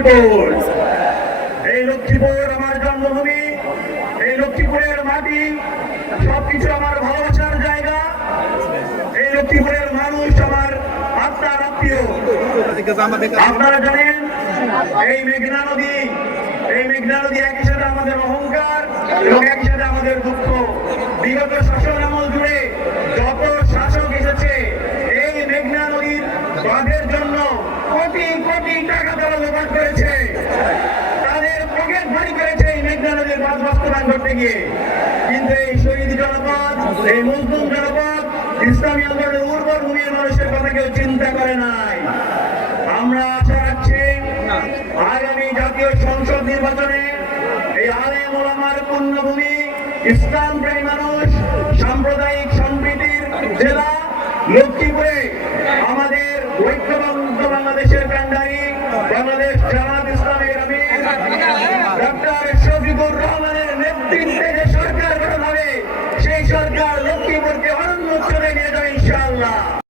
লক্ষ্মীপুর। এই লক্ষ্মীপুর আমার জন্মভূমি, এই লক্ষ্মীপুরের মাটি সবকিছু আমার ভালোবাসার জায়গা। এই লক্ষ্মীপুরের মানুষ আমার আত্মার আত্মীয়। আপনারা জানেন এই মেঘনা নদী একই সাথে আমাদের অহংকার এবং একই সাথে আমাদের দুঃখ। বিগত শাসন আমল জুড়ে যত শাসক এসেছে এই মেঘনা নদীর বাঁধের জন্য কোটি কোটি টাকা তারা লোপাট করেছে, তাদের পকেট ভারী করেছে এই মেঘনা নদীর বাঁধ বাস্তবায়ন করতে গিয়ে। কিন্তু এই শহীদ জনপদ, এই মুসলিম জনপদ, ইসলামী আন্দোলনের উর্বর ভূমির মানুষের কথা কেউ চিন্তা করে নাই। আমরা আশা রাখছি আগামী জাতীয় সংসদ নির্বাচনে এই আলেম ওলামার পুণ্যভূমি, ইসলাম প্রেমী মানুষ, সাম্প্রদায়িক সম্প্রীতির জেলা লক্ষ্মীপুরে